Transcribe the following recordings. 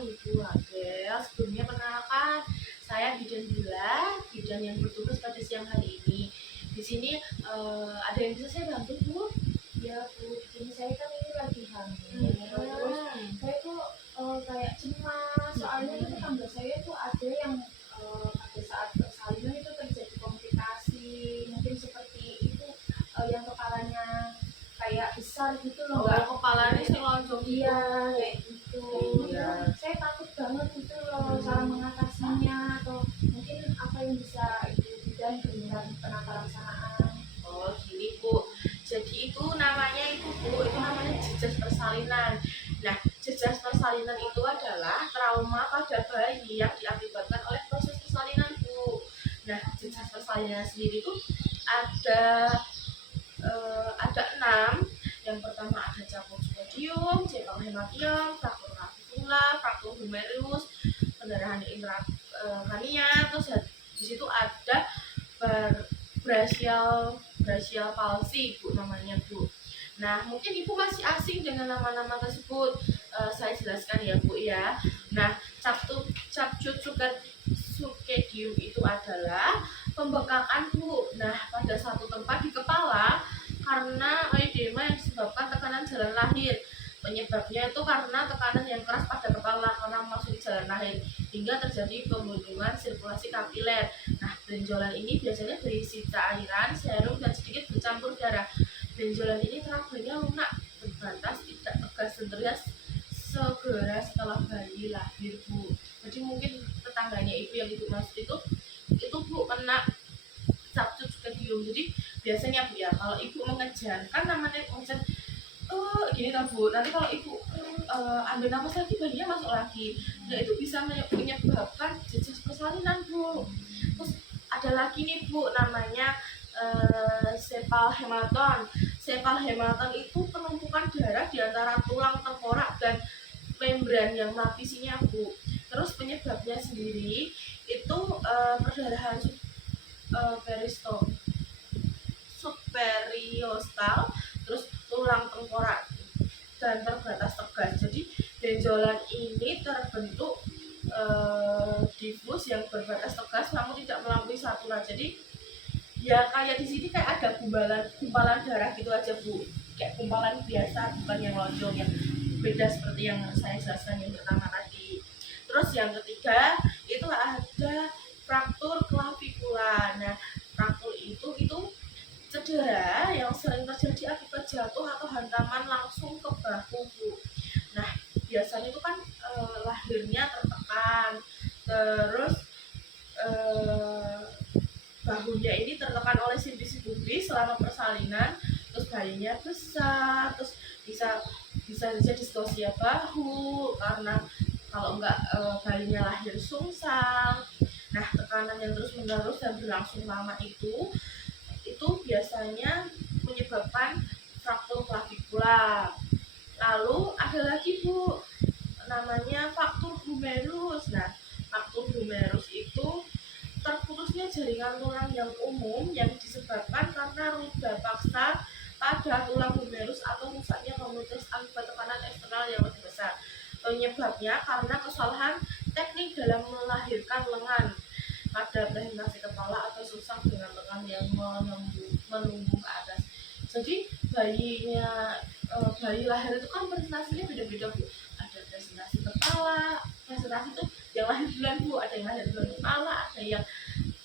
Ibu Adel. Sebelumnya perkenalkan, saya bidan Bila, bidan yang bertugas pada siang hari ini. Di sini ada yang bisa saya bantu, Bu? Ya Bu, ini saya kan ini lagi hamil. Terus saya tuh kayak cemas, soalnya itu tangga saya tuh ada yang pada saat persalinan itu terjadi komplikasi, mungkin seperti itu, yang kepalanya kayak besar gitu loh, Oh, kepalanya sih lonjong gitu. Iya, kayak gitu. Iya. Saya takut banget gitu loh cara mengatasinya, atau mungkin apa yang bisa Ibu bidan berikan penata laksanaan. Oh, gini Bu. Jadi itu namanya itu Bu, itu namanya jejas persalinan. Nah, jejas persalinan itu adalah trauma pada bayi yang diakibatkan oleh proses persalinan, Bu. Nah, jejas persalinan sendiri itu ada ada 6. Yang pertama ada caput spodium, cekal hematium, fraktur clavicula, fraktur humerus, pendarahan intrakania, terus di situ ada brachial palsy, Bu, namanya, Bu. Nah, mungkin Ibu masih asing dengan nama-nama tersebut. Saya jelaskan ya, Bu ya. Nah, capcut sukedium itu adalah pembekakan, Bu. Nah, pada satu tempat di kepala karena edema yang disebabkan tekanan jalan lahir. Penyebabnya itu karena tekanan yang keras pada kepala karena memasuki jalan lahir hingga terjadi pembendungan sirkulasi kapiler. Nah, benjolan ini biasanya berisi cairan, serum, dan sedikit bercampur darah. Benjolan ini terakhirnya lunak, terbatas, tidak tegas, dan terlihat segera setelah bayi lahir, Bu. Jadi mungkin tetangganya Ibu yang Ibu maksud itu Bu kena capcut sukedium. Jadi biasanya Bu ya, kalau Ibu mengejar, kan namanya mengejar gini kan Bu, nanti kalau Ibu ambil nafas lagi bayinya masuk lagi. Nah, itu bisa menyebabkan jejas persalinan, Bu. Terus ada lagi nih Bu, namanya sepal hematon. Sepal hematon itu penumpukan darah di antara tulang tengkorak dan membran yang melapisinya, Bu. Terus penyebabnya sendiri itu perdarahan subperiostal, terus tulang tengkorak dan terbatas tegas. Jadi benjolan ini terbentuk difus yang berbatas tegas namun tidak melampaui saturasi. Jadi ya kayak di sini kayak ada gumpalan darah gitu aja, Bu. Kayak gumpalan biasa, bukan yang lonjong, yang beda seperti yang saya jelaskan yang pertama tadi. Terus yang ketiga itu ada fraktur clavicula. Nah, fraktur itu cedera yang sering terjadi akibat jatuh atau hantaman langsung ke bahu, Bu. Nah, biasanya itu kan lahirnya tertekan, terus bahunya ini tertekan oleh simbis selama persalinan, terus bayinya besar, terus bisa saja distosia bahu karena kalau enggak bayinya lahir sungsang. Nah, tekanan yang terus menerus dan berlangsung lama itu biasanya menyebabkan fraktur clavicula. Lalu ada lagi, Bu, namanya fraktur humerus. Nah, fraktur humerus itu terputusnya jaringan tulang yang umum yang disebabkan karena ruda paksa pada tulang humerus atau rusaknya komunitas akibat tekanan eksternal yang lebih besar. Penyebabnya karena kesalahan teknik dalam melahirkan lengan pada presentasi kepala atau susah dengan lengan yang menunggu ke atas. Jadi bayi lahir itu kan presentasinya beda-beda, Bu. Ada presentasi kepala, presentasi itu yang lahir duluan, Bu. Ada yang lahir duluan kepala, ada yang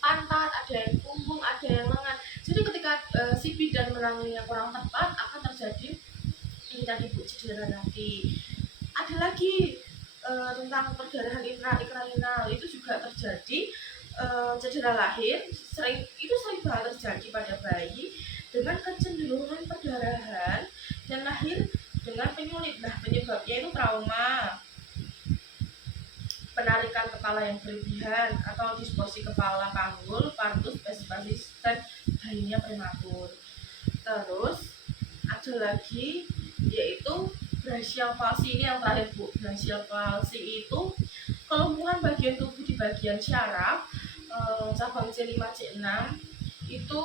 pantat, ada yang punggung, ada yang lengan. Jadi ketika si bidan menanganinya kurang tepat akan terjadi ini tadi, Bu, cedera lagi. Ada lagi tentang perdarahan intraikranial, itu juga terjadi cedera lahir sering banget terjadi pada bayi dengan kecenderungan perdarahan dan lahir dengan penyulit. Nah, penyebabnya itu trauma, penarikan kepala yang berlebihan atau distorsi kepala panggul, partus, spastis, dan bayinya prematur. Terus ada lagi yaitu brachial palsy. Ini yang terakhir, Bu. Brachial palsy itu kelumpuhan bagian tubuh di bagian syaraf cabang C5 C6 itu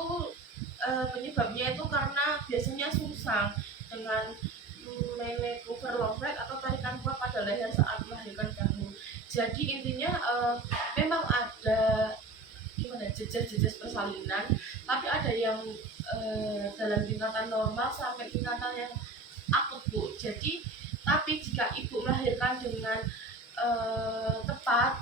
penyebabnya itu karena biasanya sungsang dengan menecover longret atau tarikan kuat pada leher saat melahirkan bayi. Jadi intinya memang ada gimana jejas-jejas persalinan, tapi ada yang dalam tingkatan normal sampai tingkatan yang akut Bu. Jadi tapi jika ibu melahirkan dengan tepat,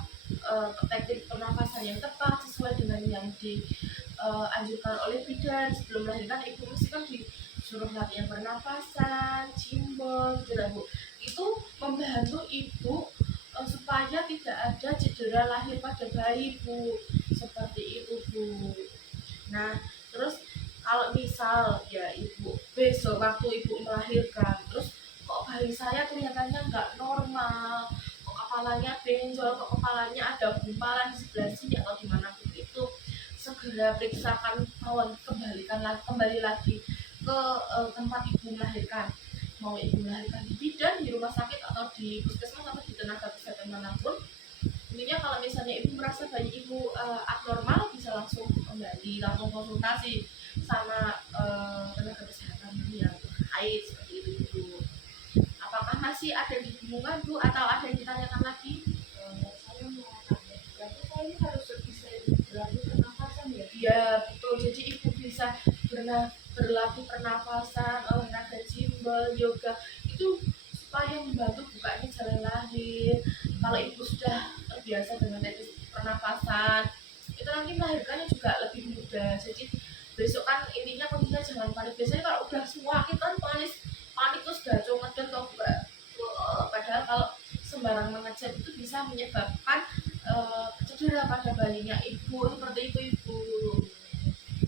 teknik pernafasan yang tepat sesuai dengan yang dianjurkan oleh bidan sebelum melahirkan, ibu mesti kan disuruh latihan pernafasan, jimbol gitu lah Bu. Itu membantu ibu supaya tidak ada cedera lahir pada bayi Bu, seperti itu Bu. Nah terus kalau misal ya ibu besok waktu ibu melahirkan terus kok bayi saya kelihatannya nggak normal, kok kepalanya benjol, kok kepalanya ada gumpalan di sebelah sini atau di mana pun itu, segera periksakan kembali lagi ke tempat ibu melahirkan, mau ibu melahirkan di bidan, di rumah sakit atau di puskesmas atau di tenaga kesehatan manapun. Intinya kalau misalnya ibu merasa bayi ibu abnormal, bisa langsung kembali, langsung konsultasi sama tenaga kesehatan yang terkait seperti itu Bu. Apakah masih ada yang dibingungkan Bu atau ada yang ditanyakan lagi? Saya mau tanya, berarti saya ini harus bisa berlatih pernafasan ya? Iya betul, jadi ibu bisa berlatih pernafasan, olahraga jimbel, yoga, itu supaya membantu bukanya jalan lahir. Kalau ibu sudah terbiasa dengan teknik pernafasan, itu nanti melahirkannya juga lebih mudah. Jadi besok kan intinya kuncinya jangan panik. Biasanya kalau udah semua kita kan panik terus gacor ngedel atau enggak. Padahal kalau sembarang mengecek itu bisa menyebabkan cedera pada bayinya ibu, seperti itu ibu.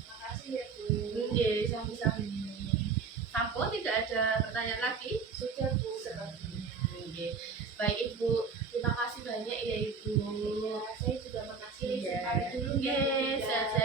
Makasih ya Bu. Oke, sami-sami. Sampun tidak ada pertanyaan lagi? Sudah Bu sepertinya. Oke. Baik ibu, terima kasih banyak ya ibu. Ya, saya juga makasih. Iya. Sampai dulu ya. Oke, Bu Ida. sehat-sehat.